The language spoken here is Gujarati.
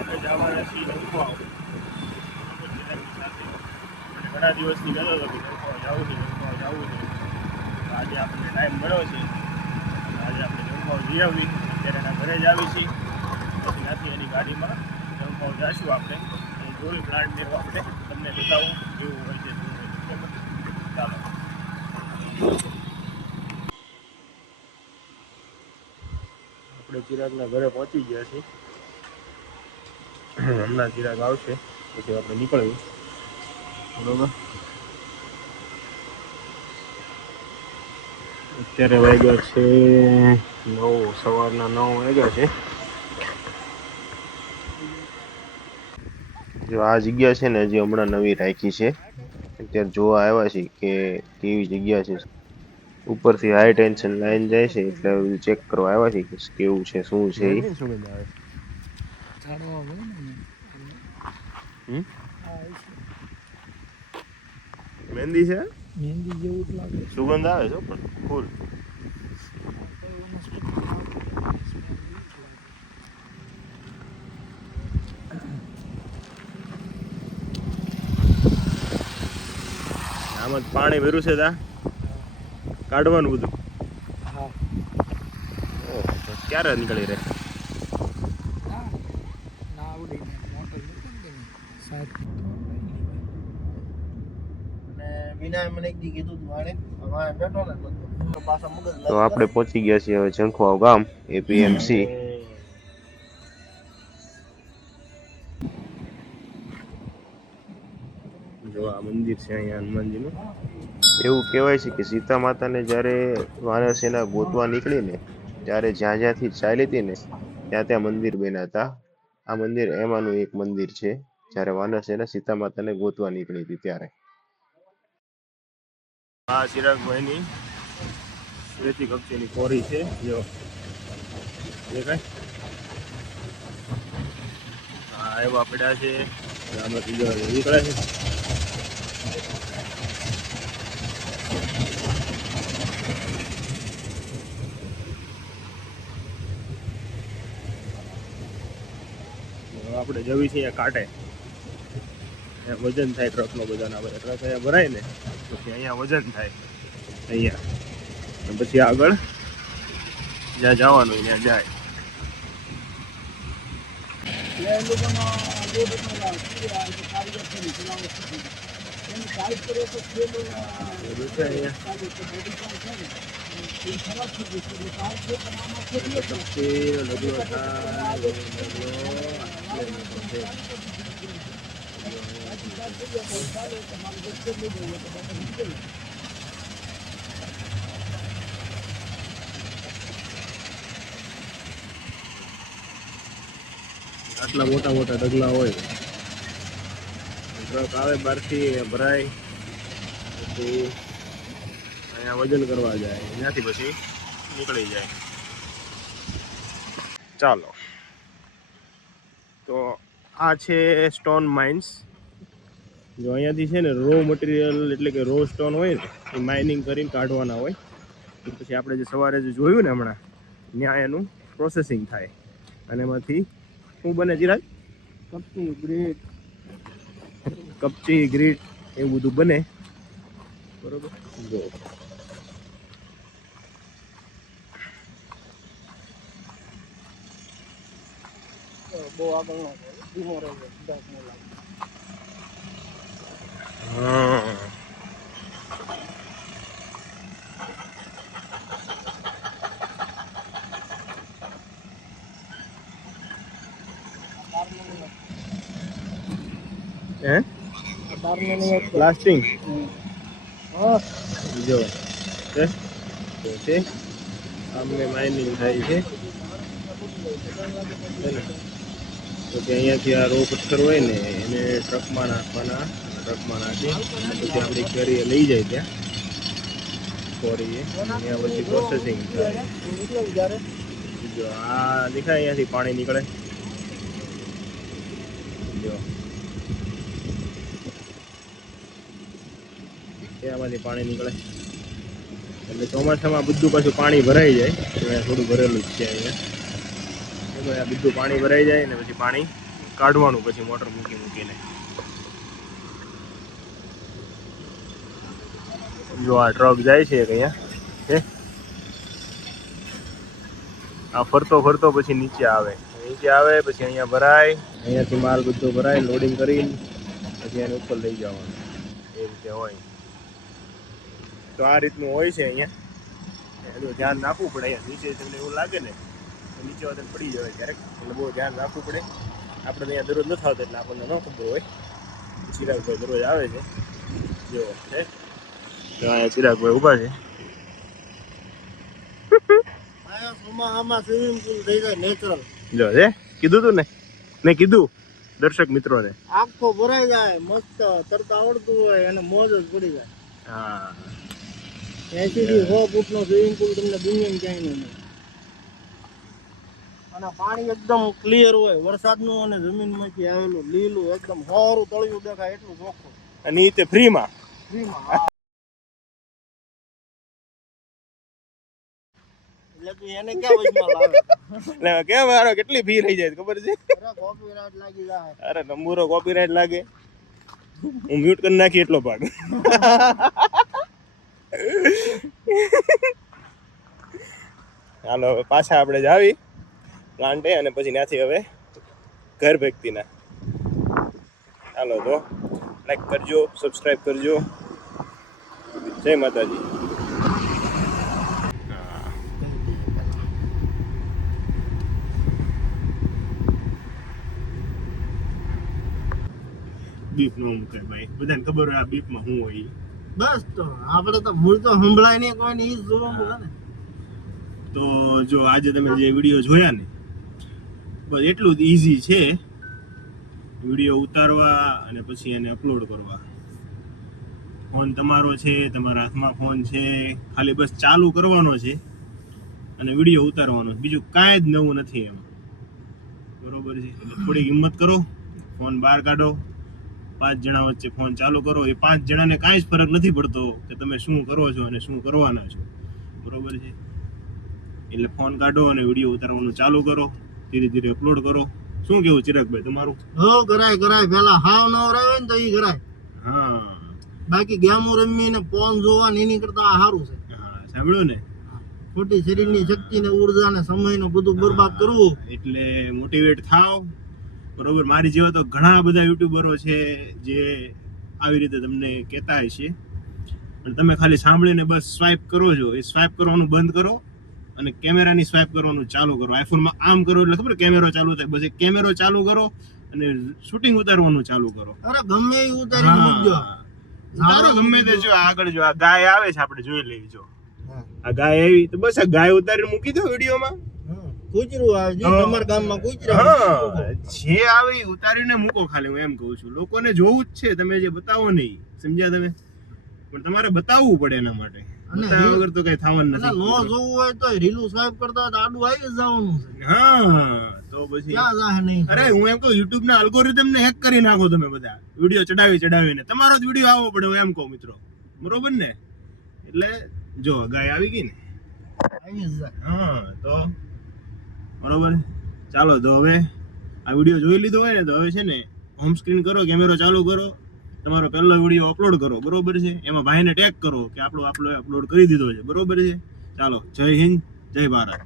આપણે જવાના છીએ જંખવાવ સાથે. અને ઘણા દિવસથી કહેતો હતો કે જંખવાવ જવું છે. આજે આપણને ટાઈમ મળ્યો છે. આજે આપણે જંખવાવ જઈ આવી. અત્યારે એના ઘરે જ આવી છીએ. પછી ત્યાંથી એની ગાડીમાં જંખવાવ જઈશું આપણે. અને જોઈ પ્લાન્ટ આપણે તમને બતાવું કેવું હોય છે. ચાલો. આપણે ચિરાગના ઘરે પહોંચી ગયા છીએ. હમણાં ચિરાગ આવશે પછી આપણે નીકળ્યું. બરોબર. અત્યારે વાગ્યા છે 9, સવારના 9 વાગ્યા છે. જો આ જગ્યા છે ને હજી હમણાં નવી રાખી છે. અત્યારે જોવા આવ્યા છે કે કેવી જગ્યા છે. ઉપરથી હાઈ ટેન્શન લાઈન જાય છે એટલે ચેક કરવા આવ્યા છે કે કેવું છે શું છે. મહેંદી છે. મહેંદી જેવું જ લાગે. સુગંધ આવે છે પણ ફૂલ. આમાં પાણી ભર્યું છે તા કાઢવાનું બધું. હા. ક્યારે નીકળી રહે. તો આપણે પહોંચી ગયા છીએ હવે જંખવાવ ગામ એપીએમસી. જો આ મંદિર છે અહીંયા હનુમાનજીનું. એવું કહેવાય છે કે સીતા માતાને જ્યારે વાનરસેના ગોતવા નીકળીને ત્યારે જ્યાં જ્યાંથી ચાલી હતી ને ત્યાં ત્યાં મંદિર બન્યા હતા. આ મંદિર એમાંનું એક મંદિર છે જ્યારે વાનરસેના સીતા માતાને ગોતવા નીકળી હતી ત્યારે. આ ચિરાગભાઈની રેતી કપચીની કોરી છે. જો દેખાય. હા એવા પડ્યા છે. આમાંથી જો નીકળે છે. આપણે જવી છે અહીંયા કાંઠે. વજન થાય ટ્રકનો બધાના. ટ્રક અહીંયા ભરાય ને પછી અહીંયા વજન થાય અહીંયા. પછી આગળ જ્યાં જવાનું ત્યાં જાય. આટલા મોટા મોટા ડગલા હોય. ટ્રક આવે બહારથી ભરાય પછી અહીંયા વજન કરવા જાય. ત્યાંથી પછી નીકળી જાય. ચાલો. તો આ છે સ્ટોન માઇન્સ. જો અહીંયાથી છે ને રો મટીરિયલ એટલે કે રો સ્ટોન હોય ને એ માઇનિંગ કરીને કાઢવાના હોય. પછી આપણે જે સવારે જે જોયું ને હમણાં ત્યાં એનું પ્રોસેસિંગ થાય અને એમાંથી શું બને ચિરાગ? કપચી ગ્રીટ એવું બધું બને. બરોબર. જો બહુ આગળ ધીમો રહ્યો. હા. હે પ્લાસ્ટિંગ જો છે આમને માઇનિંગ થાય છે. પછી અહીંયાથી આ રો પથ્થર હોય ને એને ટ્રકમાં નાખવાના. ટ્રકમાં નાખી પછી આપણી કેરીએ લઈ જાય ત્યાં કોરીએ ત્યાં પછી પ્રોસેસિંગ થાય. જો આ દેખાય અહીંયાથી પાણી નીકળે. જો એમાંથી પાણી નીકળે એટલે ચોમાસામાં બધું પાછું પાણી ભરાઈ જાય. અહીંયા થોડું ભરેલું જ છે અહીંયા. આ બધું પાણી ભરાઈ જાય ને પછી પાણી કાઢવાનું પછી મોટર મૂકીને. જો આ ટ્રક જાય છે અહીંયા છે, આ ફરતો પછી નીચે આવે પછી અહીંયા ભરાય, અહીંયાથી માલ બધો ભરાય, લોડિંગ કરીને પછી એને ઉપર લઈ જવાનું, એ રીતે હોય. તો આ રીતનું હોય છે અહીંયા. એનું ધ્યાન રાખવું પડે. અહીંયા નીચે તમને એવું લાગે ને તો નીચે વધારે પડી જાય ક્યારેક, એટલે બહુ ધ્યાન રાખવું પડે. આપણે અહીંયા દરરોજ નથી આવતા એટલે આપણને ન ખબર હોય. ચિરાગભાઈ દરરોજ આવે છે, જો છે તો અહીંયા ચિરાગભાઈ ઊભા છે. જો છે કીધું તું ને, મેં કીધું દર્શક મિત્રોને, આખો ભરાઈ જાય, મસ્ત તરતા આવડતું હોય અને મોજ જ પડી જાય. હા 80 થી 100 ફૂટનો સ્વિમિંગ પુલ તમને દુનિયામાં ક્યાંય નહીં મળે. અને પાણી એકદમ ક્લિયર હોય, વરસાદનું અને જમીનમાંથી આવેલું લીલું એકદમ સારું તળિયું દેખાય એટલું ચોખ્ખું. અને એ તે ફ્રીમાં. એટલે તું એને ક્યાં વચમાં લાવે? એટલે કેમ મારો કેટલી ફી રહી જાય ખબર છે? અરે કોપીરાઈટ લાગી જાય. અરે નંબરો કોપીરાઈટ લાગે. હું મ્યુટ કરી નાખી એટલો ભાગ. હાલો હવે પાછા આપણે જાવી પ્લાન્ટે, અને પછી ત્યાંથી હવે ઘર ભેગતીના. હાલો તો લાઈક કરજો, સબસ્ક્રાઈબ કરજો. જય માતાજી. બીપ નો મૂકે ભાઈ, બધાને ખબર હોય આ બીપમાં શું હોય. બસ તો આપણે તો મૂળ તો સંભળાય નહીં કોઈને, ઈ જ જોવા મળે ને. તો જો આજે તમે જે વિડીયો જોયા ને, બસ એટલું જ ઈઝી છે વિડીયો ઉતારવા અને પછી એને અપલોડ કરવા. ફોન તમારો છે, તમારા હાથમાં ફોન છે, ખાલી બસ ચાલુ કરવાનો છે અને વિડીયો ઉતારવાનો, બીજું કાંઈ જ નવું નથી એમાં. બરોબર છે? એટલે થોડી હિંમત કરો, ફોન બહાર કાઢો, 5 જણા વચ્ચે ફોન ચાલુ કરો. એ 5 જણાને કાંઈ જ ફરક નથી પડતો કે તમે શું કરો છો અને શું કરવાના છો. બરોબર છે? એટલે ફોન કાઢો અને વિડીયો ઉતારવાનું ચાલુ કરો, ધીરે ધીરે અપલોડ કરો. શું કેવું ચિરાગભાઈ તમારું? હો કરાય પેલા હાવ ન રહે ને તો ઈ કરાય. હા, બાકી ગેમો રમી ને ફોન જોવા ને એની કરતા સારું છે. હા સાંભળ્યું ને, ખોટી શરીરની શક્તિ ને ઉર્જા ને સમય ને બધું બરબાદ કરવું. એટલે મોટિવેટ થાવ. બરોબર? મારી જેવા તો ઘણા બધા યુટ્યુબરો છે જે આવી રીતે તમને કહેતા હશે, પણ તમે ખાલી સાંભળીને બસ સ્વાઇપ કરો છો. એ સ્વાઇપ કરવાનું બંધ કરો અને કેમેરાની સ્વાઇપ કરવાનું ચાલુ કરો. આઈફોનમાં આમ કરો એટલે ખબર કેમેરો ચાલુ થાય, બસ એ કેમેરો ચાલુ કરો અને શૂટિંગ ઉતારવાનું ચાલુ કરો. અરે ગમે એ ઉતારી મૂકજો. ઉતારો ગમે તે. જો આગળ જો આ ગાય આવે છે, આપણે જોઈ લેવી. જો આ ગાય આવી તો બસ આ ગાય ઉતારીને મૂકી દો વિડીયોમાં. કૂતરું આવે છે તમારા ગામમાં, કૂતરા જે આવે એ ઉતારીને મૂકો. ખાલી હું એમ કહું છું, લોકોને જોવું જ છે, તમે જે બતાવો નહીં. સમજ્યા તમે? પણ તમારે બતાવવું પડે એના માટે. બતાવ્યા વગર તો કઈ થવાનું નથી. નો જોવું હોય તો રીલું સ્વાઇપ કરતા હોય તો આડું આવી જ જવાનું છે. હા તો પછી ક્યાં જાહે નહીં. અરે હું એમ કહું, યુટ્યુબ ના અલ્ગોરિધમ ને હેક કરી નાખો તમે બધા, વિડીયો ચડાવીને તમારો જ વિડીયો આવવો પડે. હું એમ કહું મિત્રો, બરોબર ને? એટલે જો ગાય આવી ગઈ ને, આવી જ જાય. હા તો બરોબર. ચાલો તો હવે આ વિડીયો જોઈ લીધો હોય ને તો હવે છે ને હોમ સ્ક્રીન કરો, કેમેરો ચાલુ કરો, તમારો પહેલો વિડીયો અપલોડ કરો. બરોબર છે? એમાં ભાઈને ટેગ કરો કે આપણો અપલોડ કરી દીધો છે. બરોબર છે? ચાલો, જય હિન્દ, જય ભારત.